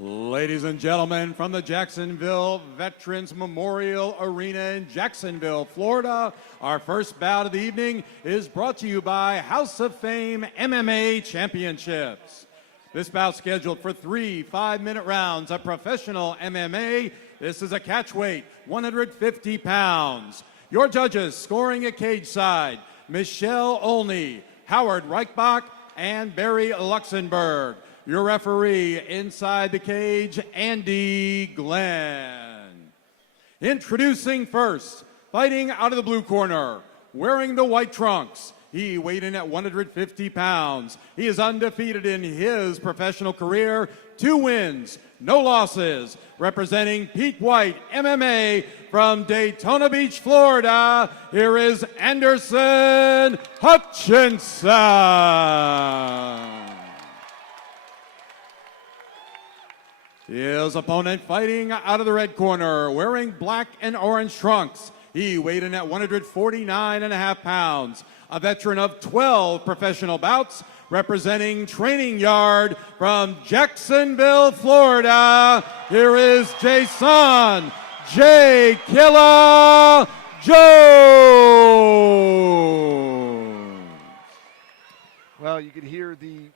Ladies and gentlemen, from the Jacksonville Veterans Memorial Arena in Jacksonville, Florida, our first bout of the evening is brought to you by House of Fame MMA Championships. This bout scheduled for 3 5-minute rounds of professional MMA. This is a catch weight, 150 pounds. Your judges scoring at cage side, Michelle Olney, Howard Reichbach, and Barry Luxembourg. Your referee inside the cage, Andy Glenn. Introducing first, fighting out of the blue corner, wearing the white trunks. He weighed in at 150 pounds. He is undefeated in his professional career, 2 wins, no losses. Representing Peak White MMA from Daytona Beach, Florida, here is Anderson Hutchinson. His opponent fighting out of the red corner, wearing black and orange trunks. He weighed in at 149.5 pounds. A veteran of 12 professional bouts, representing Training Yard from Jacksonville, Florida. Here is Jayson J. Killer Jones. Well, you could hear the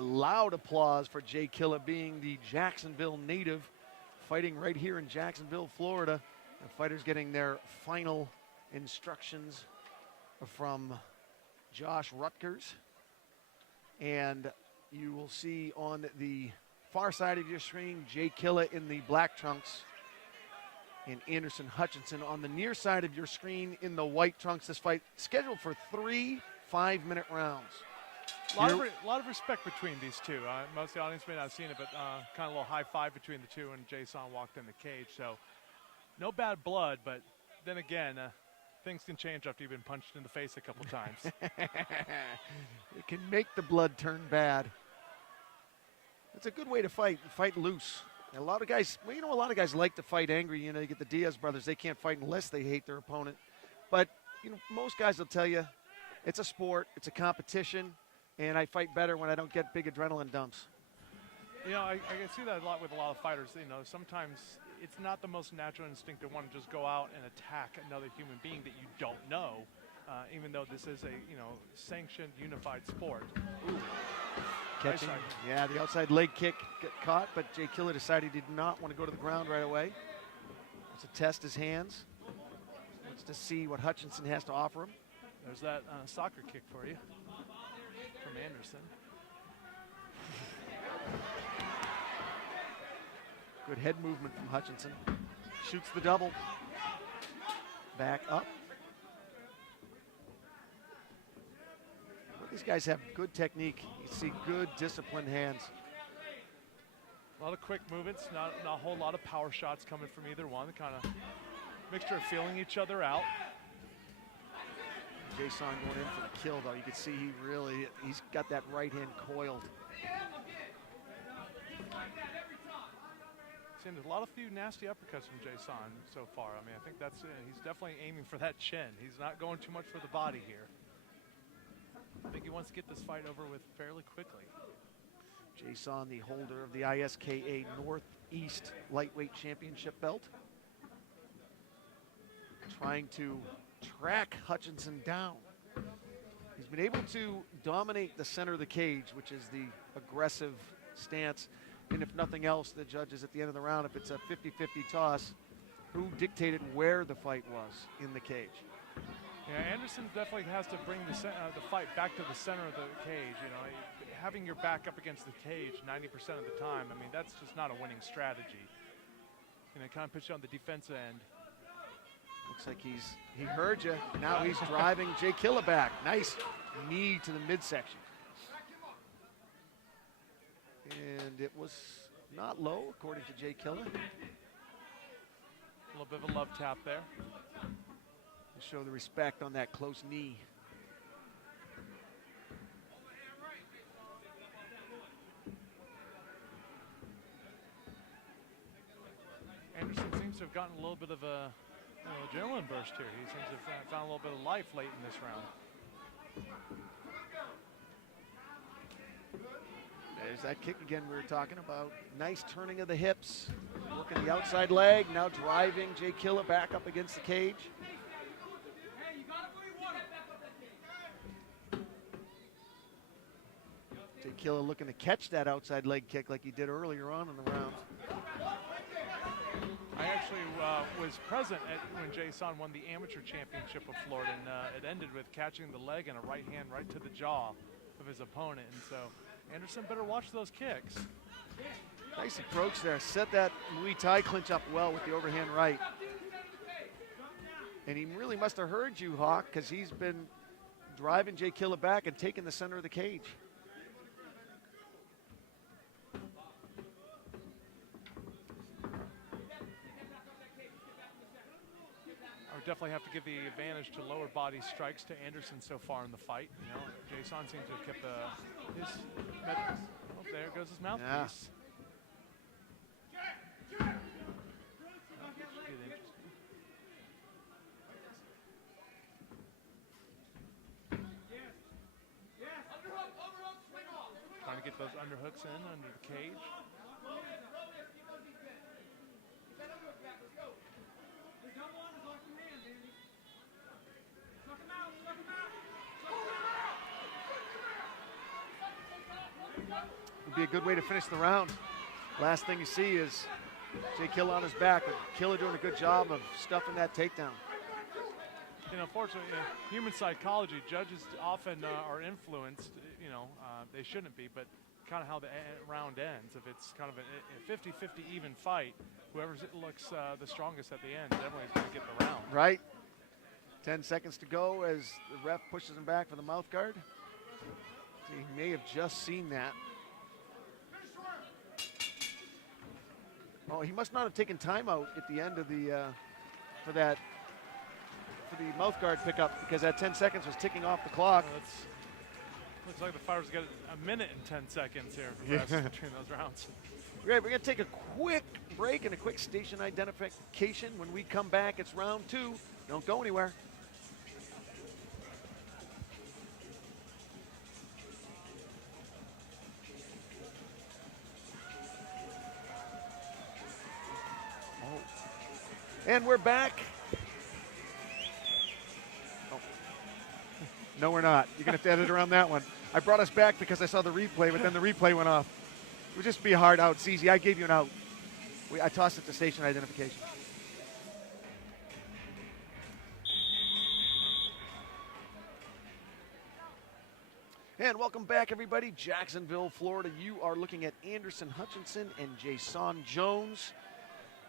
loud applause for Jay Killa, being the Jacksonville native, fighting right here in Jacksonville, Florida. The fighters getting their final instructions from Josh Rutgers. And you will see on the far side of your screen, Jay Killa in the black trunks and Anderson Hutchinson on the near side of your screen in the white trunks. This fight scheduled for 3 5-minute rounds. A lot of respect between these two. Most of the audience may not have seen it, but kind of a little high five between the two when Jayson walked in the cage. So no bad blood, but then again, things can change after you've been punched in the face a couple times. It can make the blood turn bad. It's a good way to fight loose. And a lot of guys, well, a lot of guys like to fight angry. You get the Diaz brothers, they can't fight unless they hate their opponent. But, most guys will tell you it's a sport, it's a competition. And I fight better when I don't get big adrenaline dumps. I can see that a lot with a lot of fighters. Sometimes it's not the most natural instinct to want to just go out and attack another human being that you don't know, even though this is a sanctioned, unified sport. Ooh. Catching, yeah, the outside leg kick got caught, but Jay Killa decided he did not want to go to the ground right away. Wants to test his hands. Wants to see what Hutchinson has to offer him. There's that soccer kick for you. From Anderson. Good head movement from Hutchinson. Shoots the double. Back up. Well, these guys have good technique. You see good disciplined hands. A lot of quick movements, not a whole lot of power shots coming from either one. Kind of mixture of feeling each other out. Jayson going in for the kill, though. You can see he's got that right hand coiled. Seen a lot of few nasty uppercuts from Jayson so far. I think that's he's definitely aiming for that chin. He's not going too much for the body here. I think he wants to get this fight over with fairly quickly. Jayson, the holder of the ISKA Northeast Lightweight Championship belt, trying to track Hutchinson down. He's been able to dominate the center of the cage, which is the aggressive stance. And if nothing else, the judges at the end of the round, if it's a 50-50 toss, who dictated where the fight was in the cage. Yeah, Anderson definitely has to bring the fight back to the center of the cage. Having your back up against the cage 90% of the time, that's just not a winning strategy. It kind of puts you on the defensive end. Looks like he heard you. Now he's driving Jay Killa back. Nice knee to the midsection. And it was not low, according to Jay Killa. A little bit of a love tap there. To show the respect on that close knee. Anderson seems to have gotten a little bit of a adrenaline burst here. He seems to have found a little bit of life late in this round. There's There's that kick again we were talking about. Nice turning of the hips. Working the outside leg, now driving Jay Killa back up against the cage. Jay Killa looking to catch that outside leg kick like he did earlier on in the round. I actually was present when Jayson won the amateur championship of Florida, and it ended with catching the leg and a right hand right to the jaw of his opponent. And so Anderson better watch those kicks. Nice approach there. Set that Muay Thai clinch up well with the overhand right. And he really must have heard you, Hawk, because he's been driving Jay Killa back and taking the center of the cage. I would definitely have to give the advantage to lower body strikes to Anderson so far in the fight. You know, Jayson seems to have kept oh, there goes his mouthpiece. Yeah. Trying to get those underhooks in under the cage. Would be a good way to finish the round. Last thing you see is Jay Killa on his back, but Killa doing a good job of stuffing that takedown. You know, unfortunately, human psychology, judges often are influenced, you know, they shouldn't be, but kind of how the round ends. If it's kind of a 50-50 even fight, whoever looks the strongest at the end definitely is going to get the round. Right. 10 seconds to go as the ref pushes him back for the mouth guard. He may have just seen that. Oh, he must not have taken timeout at the end of the for the mouth guard pickup, because that 10 seconds was ticking off the clock. Looks like the fighters got a minute and 10 seconds here between those rounds. Great, we're going to take a quick break and a quick station identification. When we come back, it's round 2. Don't go anywhere. And we're back. Oh. No, we're not. You're going to have to edit around that one. I brought us back because I saw the replay, but then the replay went off. It would just be a hard out. It's easy. I gave you an out. I tossed it to station identification. And welcome back, everybody. Jacksonville, Florida. You are looking at Anderson Hutchinson and Jayson Jones.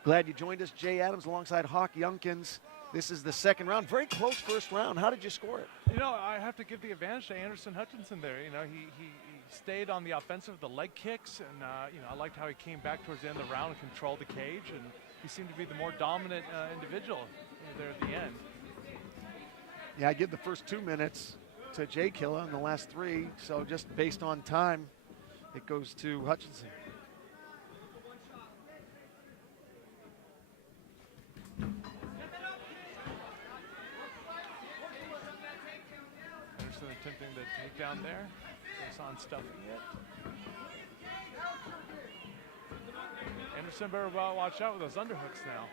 Glad you joined us. Jay Adams alongside Hawk Younkins. This is the second round. Very close first round. How did you score it? You know, I have to give the advantage to Anderson Hutchinson there. You know, he stayed on the offensive, the leg kicks, and, you know, I liked how he came back towards the end of the round and controlled the cage, and he seemed to be the more dominant individual there at the end. Yeah, I give the first 2 minutes to Jay Killa in the last 3, so just based on time, it goes to Hutchinson. Anderson attempting the takedown there. Jayson stuffing it. Anderson better watch out with those underhooks now.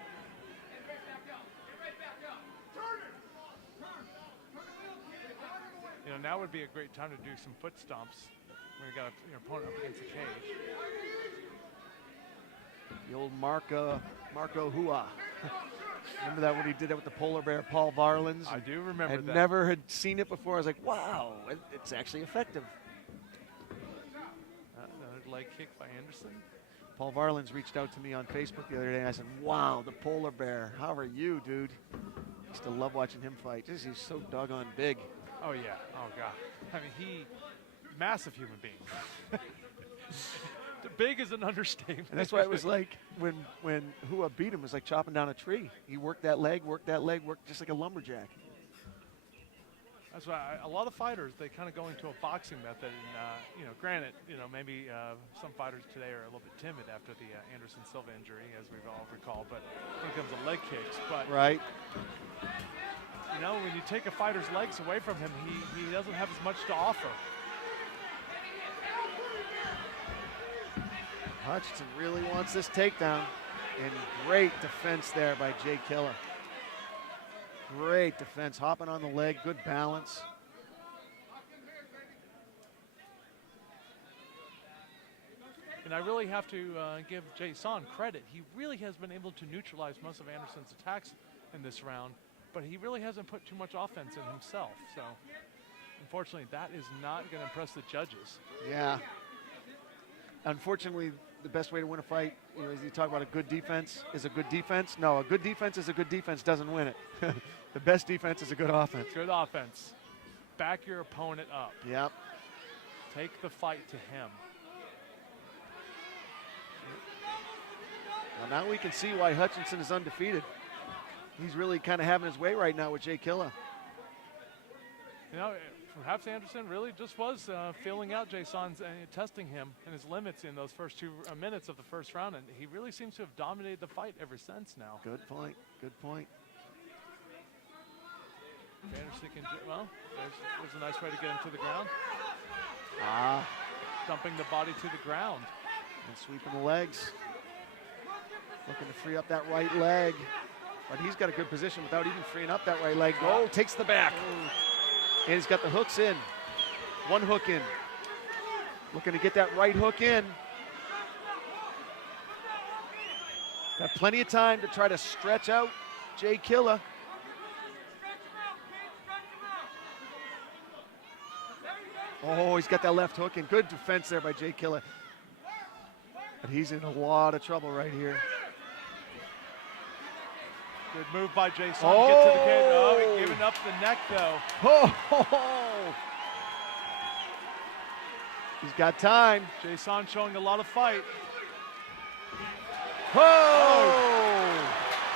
You know, now would be a great time to do some foot stomps when you got your opponent up against the cage. The old Marco Hua. Remember that when he did it with the polar bear, Paul Varlins? I do remember that. I never had seen it before. I was like, wow, it's actually effective. Another leg kick by Anderson. Paul Varlins reached out to me on Facebook the other day, and I said, wow, the polar bear. How are you, dude? I used to love watching him fight. He's so doggone big. Oh, yeah. Oh, God. I mean, massive human being. Big is an understatement. And that's why it was like when Hua beat him, it was like chopping down a tree. He worked that leg, worked just like a lumberjack. That's why a lot of fighters, they kind of go into a boxing method. And, you know, granted, you know, maybe some fighters today are a little bit timid after the Anderson Silva injury, as we've all recalled. But when it comes to leg kicks, but right. You know, when you take a fighter's legs away from him, he doesn't have as much to offer. Hutchinson really wants this takedown. And great defense there by Jay Killer. Great defense, hopping on the leg, good balance. And I really have to give Jayson credit. He really has been able to neutralize most of Anderson's attacks in this round, but he really hasn't put too much offense in himself. So, unfortunately, that is not going to impress the judges. Yeah. Unfortunately, the best way to win a fight, you know, is you talk about a good defense is a good defense. No, a good defense is a good defense doesn't win it. The best defense is a good offense. Good offense. Back your opponent up. Yep. Take the fight to him. Well, now we can see why Hutchinson is undefeated. He's really kind of having his way right now with Jay Killa. You know, perhaps Anderson really just was feeling out Jayson's testing him and his limits in those first 2 minutes of the first round, and he really seems to have dominated the fight ever since now. Good point. Good point. Anderson can, well, there's a nice way to get him to the ground. Ah. Dumping the body to the ground. And sweeping the legs. Looking to free up that right leg. But he's got a good position without even freeing up that right leg. Oh, takes the back. And he's got the hooks in. One hook in. Looking to get that right hook in. Got plenty of time to try to stretch out Jay Killa. Oh, he's got that left hook in. Good defense there by Jay Killa. But he's in a lot of trouble right here. Good move by Jayson. Oh! Get to the cage. Oh, he's giving up the neck, though. Oh! He's got time. Jayson showing a lot of fight. Oh!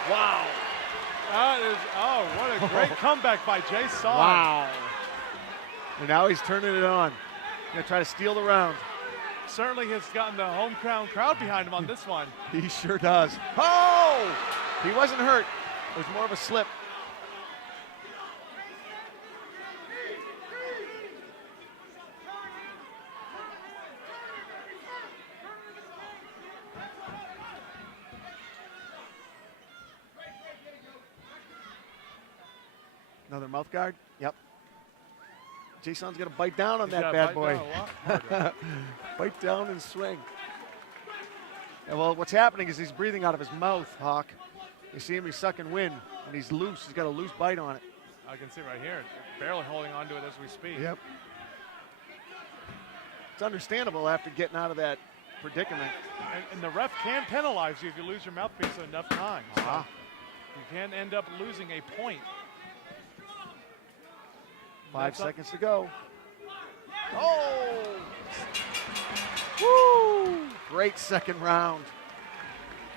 Wow. That is, oh, what a great comeback by Jayson. Wow. And now he's turning it on. Gonna try to steal the round. Certainly has gotten the home crowd behind him on this one. He sure does. Oh! He wasn't hurt. It was more of a slip. Another mouth guard. Yep. Jason's gonna bite down on that bad boy. Bite down and swing. And well, what's happening is he's breathing out of his mouth, Hawk. You see him, he's sucking wind, and he's loose. He's got a loose bite on it. I can see right here, barely holding on to it as we speak. Yep. It's understandable after getting out of that predicament. And the ref can penalize you if you lose your mouthpiece enough times. So Ah. you can end up losing a point. 5 seconds to go. Oh! Woo! Great second round.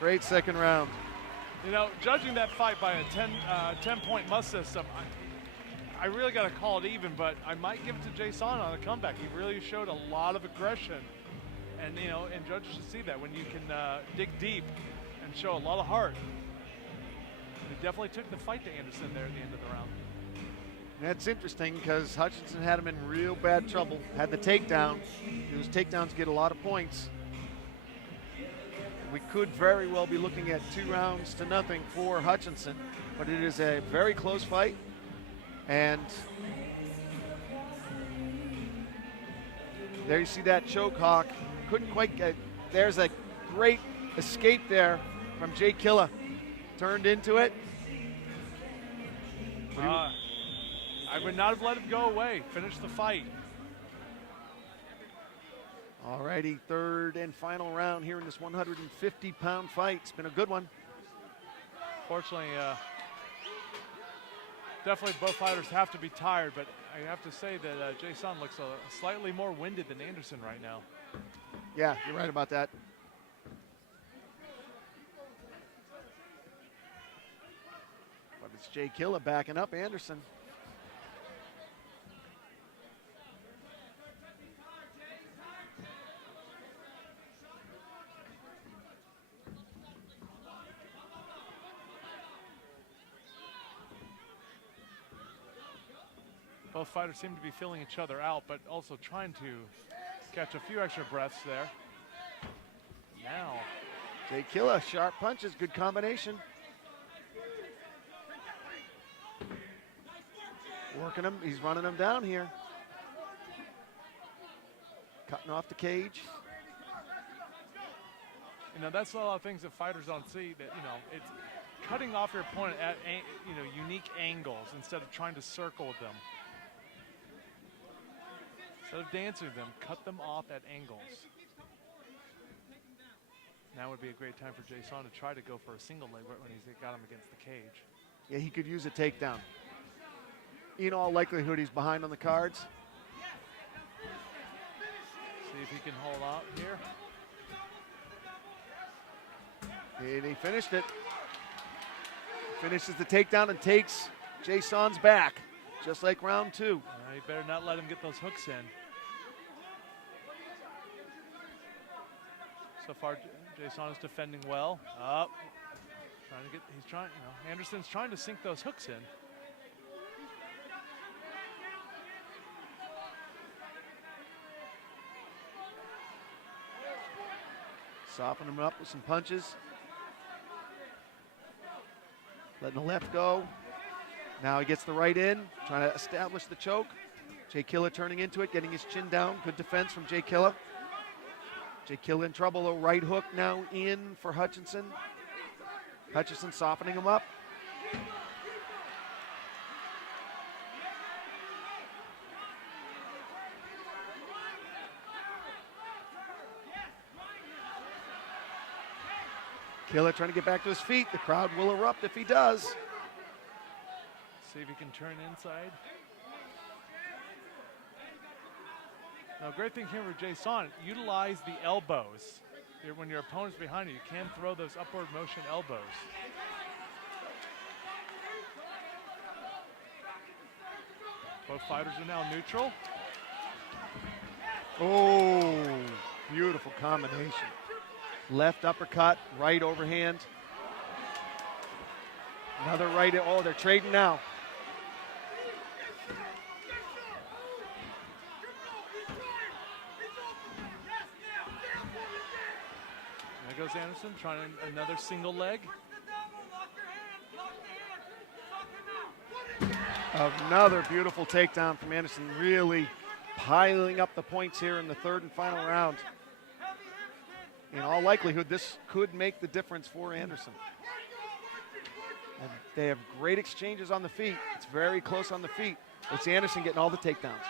Great second round. You know, judging that fight by a 10-point must system, I really got to call it even, but I might give it to Jayson on a comeback. He really showed a lot of aggression. And, you know, and judges should see that when you can dig deep and show a lot of heart. He definitely took the fight to Anderson there at the end of the round. That's interesting because Hutchinson had him in real bad trouble. Had the takedown. Those takedowns get a lot of points. We could very well be looking at 2-0 for Hutchinson, but it is a very close fight. And there you see that choke, Hawk. Couldn't quite get, there's a great escape there from Jay Killa. Turned into it. I would not have let him go away. Finish the fight. All righty, third and final round here in this 150-pound fight. It's been a good one. Fortunately, definitely both fighters have to be tired, but I have to say that Jayson looks slightly more winded than Anderson right now. Yeah, you're right about that. But it's Jay Killa backing up Anderson. Both fighters seem to be feeling each other out, but also trying to catch a few extra breaths there. Now. Jay Killa, sharp punches, good combination. Working him, he's running him down here. Cutting off the cage. You know, that's a lot of things that fighters don't see, that, you know, it's cutting off your opponent at, you know, unique angles instead of trying to circle them. Instead of dancing them, cut them off at angles. Now would be a great time for Jayson to try to go for a single leg right when he's got him against the cage. Yeah, he could use a takedown. In all likelihood, he's behind on the cards. See if he can hold out here. And he finished it. Finishes the takedown and takes Jayson's back, just like round 2. You better not let him get those hooks in. So far, Jayson is defending well. Up. He's trying, you know, Anderson's trying to sink those hooks in. Soften him up with some punches. Letting the left go. Now he gets the right in, trying to establish the choke. Jay Killa turning into it, getting his chin down. Good defense from Jay Killa. Jay Killa in trouble, a right hook now in for Hutchinson. Hutchinson softening him up. Killa trying to get back to his feet. The crowd will erupt if he does. See if he can turn inside. Now, great thing here with Jayson, utilize the elbows. When your opponent's behind you, you can throw those upward motion elbows. Both fighters are now neutral. Oh, beautiful combination. Left uppercut, right overhand. Another right, oh, they're trading now. There goes Anderson, trying another single leg. Another beautiful takedown from Anderson, really piling up the points here in the 3rd and final round. In all likelihood, this could make the difference for Anderson. And they have great exchanges on the feet. It's very close on the feet. It's Anderson getting all the takedowns.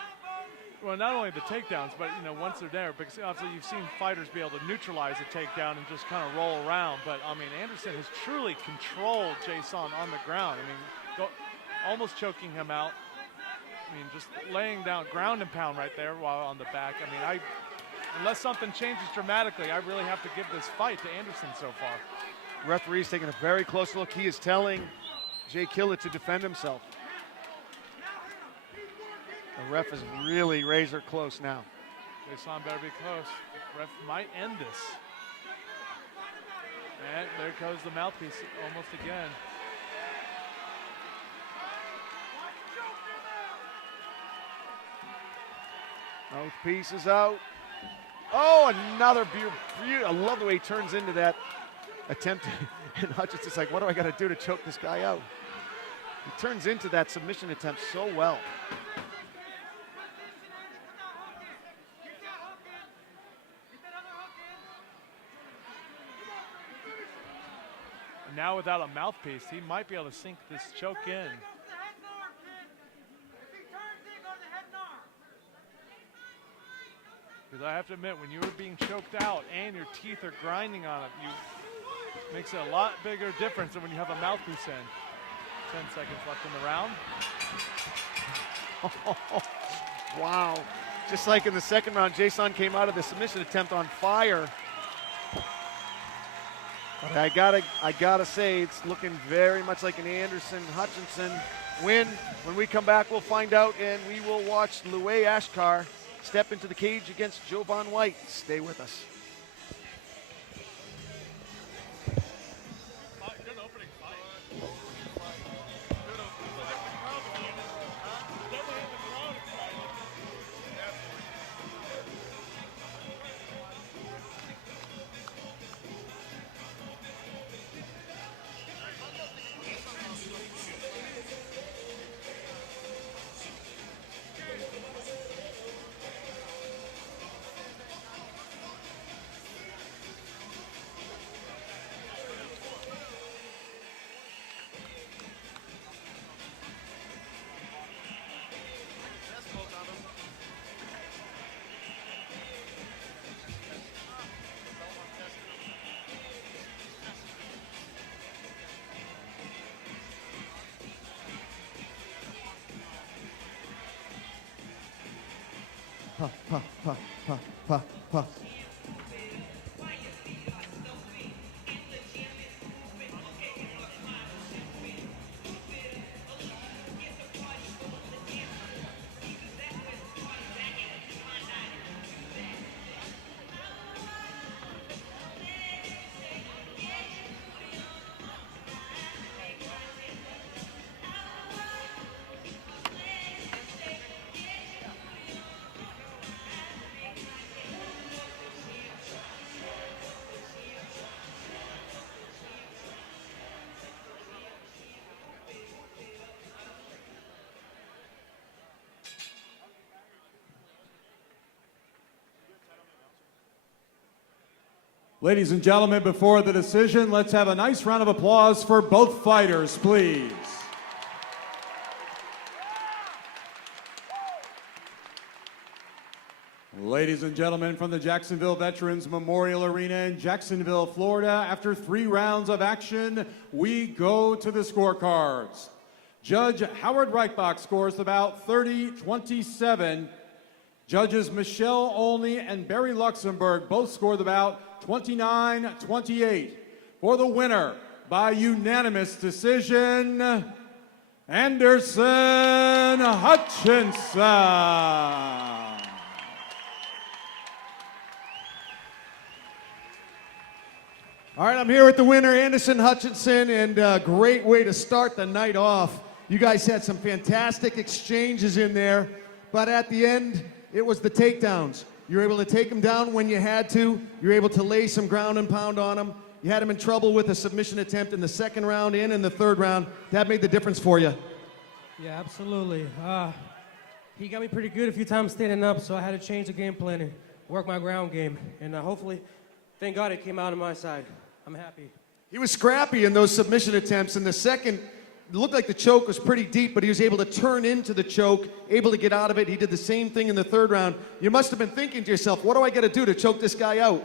Well, not only the takedowns, but, you know, once they're there, because obviously you've seen fighters be able to neutralize a takedown and just kind of roll around. But, I mean, Anderson has truly controlled Jayson on the ground. I mean, almost choking him out. I mean, just laying down ground and pound right there while on the back. I mean, unless something changes dramatically, I really have to give this fight to Anderson so far. Referee's taking a very close look. He is telling Jay Killa to defend himself. The ref is really razor close now. Jayson better be close. The ref might end this. And there goes the mouthpiece almost again. Mouthpiece is out. Oh, another beautiful. I love the way he turns into that attempt. And Hutchinson's like, what do I got to do to choke this guy out? He turns into that submission attempt so well. Now without a mouthpiece, he might be able to sink this choke in. Because I have to admit, when you were being choked out and your teeth are grinding on it, it makes it a lot bigger difference than when you have a mouthpiece in. 10 seconds left in the round. Wow. Just like in the second round, Jayson came out of the submission attempt on fire. But I gotta say, it's looking very much like an Anderson-Hutchinson win. When we come back, we'll find out, and we will watch Louay Ashkar step into the cage against Jovan White. Stay with us. Ladies and gentlemen, before the decision, let's have a nice round of applause for both fighters, please. Ladies and gentlemen, from the Jacksonville Veterans Memorial Arena in Jacksonville, Florida, after 3 rounds of action, we go to the scorecards. Judge Howard Reichbach scores about 30-27. Judges Michelle Olney and Barry Luxembourg both scored about 29-28. For the winner, by unanimous decision, Anderson Hutchinson. All right, I'm here with the winner, Anderson Hutchinson, and a great way to start the night off. You guys had some fantastic exchanges in there, but at the end, it was the takedowns. You were able to take him down when you had to. You were able to lay some ground and pound on him. You had him in trouble with a submission attempt in the second round and in the third round. That made the difference for you. Yeah, absolutely. He got me pretty good a few times standing up, so I had to change the game plan and work my ground game. And hopefully, thank God it came out on my side. I'm happy. He was scrappy in those submission attempts. In the second, it looked like the choke was pretty deep, but he was able to turn into the choke, able to get out of it. He did the same thing in the third round. You must have been thinking to yourself, what do I got to do to choke this guy out?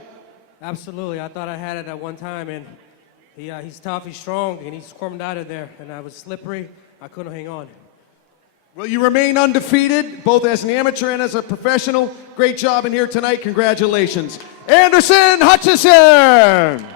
Absolutely. I thought I had it at one time, and he's tough, he's strong, and he squirmed out of there. And I was slippery. I couldn't hang on. Well, you remain undefeated, both as an amateur and as a professional. Great job in here tonight. Congratulations. Anderson Hutchinson!